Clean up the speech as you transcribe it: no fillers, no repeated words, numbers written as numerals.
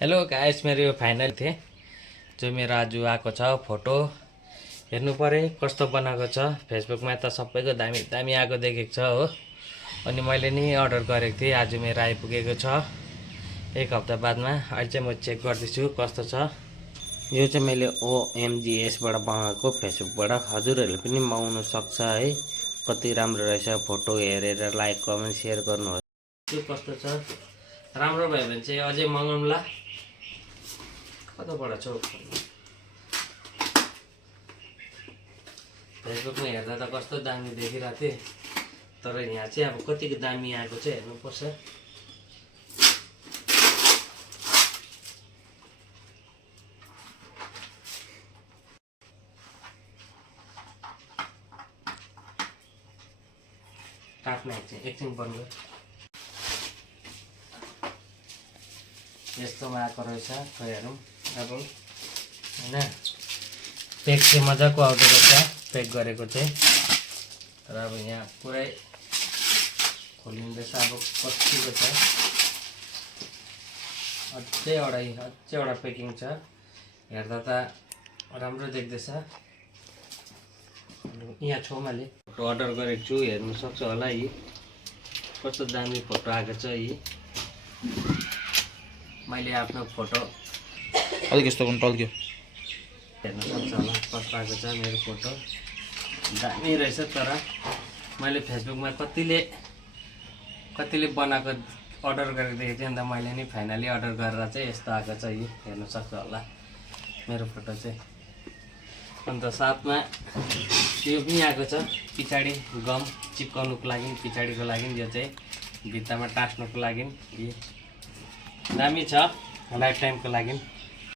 Hello guys, मेरो यो final थिए जो मेरो आज आएको छ फोटो हेर्नु परे कस्तो बनाएको छ। फेसबुकमा त सबैको दामी दामी आएको देखेको छ हो। अनि मैले नि अर्डर गरेको थिएँ, आज मेरो आइपुगेको छ एक हप्ता बादमा। अहिले चाहिँ म चेक गर्दैछु कस्तो छ। यो चाहिँ मैले OMGSबाट मगाएको फेसबुकबाट। हजुरहरूले पनि मगाउन सक्छ है। कति राम्रो रहेछ, फोटो हेरेर लाइक कमेन्ट सेयर गर्नुहोस्। त्यो कस्तो छ, राम्रो भयो भने चाहिँ अझै मगाउँला। कताबाट छ फेसबुकमा हेर्दा त कस्तो दामी देखिरहेको थिएँ, तर यहाँ चाहिँ अब कतिको दामी आएको चाहिँ हेर्नुपर्छ। काट्न एकछिन बन्द। यस्तोमा आएको रहेछ, खै हेरौँ अब होइन। पेक चाहिँ मजाको आउँदो रहेछ पेक गरेको चाहिँ, तर अब यहाँ पुरै खोलिँदैछ। अब कतिको छ, अझै एउटा पेकिङ छ। हेर्दा त राम्रो देख्दैछ। यहाँ छेउमाले फोटो अर्डर गरेको छु, हेर्नु सक्छ होला। यी कस्तो दामी फोटो आएको छ। यी मैले आफ्नो फोटो अलिक यस्तो पनि टल्क्यो, हेर्नु सक्छ होला कस्तो आएको छ। मेरो फोटो दामी रहेछ, तर मैले फेसबुकमा कतिले बनाएको अर्डर गरेको देखेको थिएँ। अन्त मैले नि फाइनली अर्डर गरेर चाहिँ यस्तो आएको छ। यी हेर्नु सक्छ होला मेरो फोटो चाहिँ। अन्त साथमा यो पनि आएको छ, पछाडि गम चिप्काउनुको लागि, पछाडिको लागि। यो चाहिँ भित्तामा टाँस्नुको लागि। यी दामी छ, लाइफ टाइमको लागि।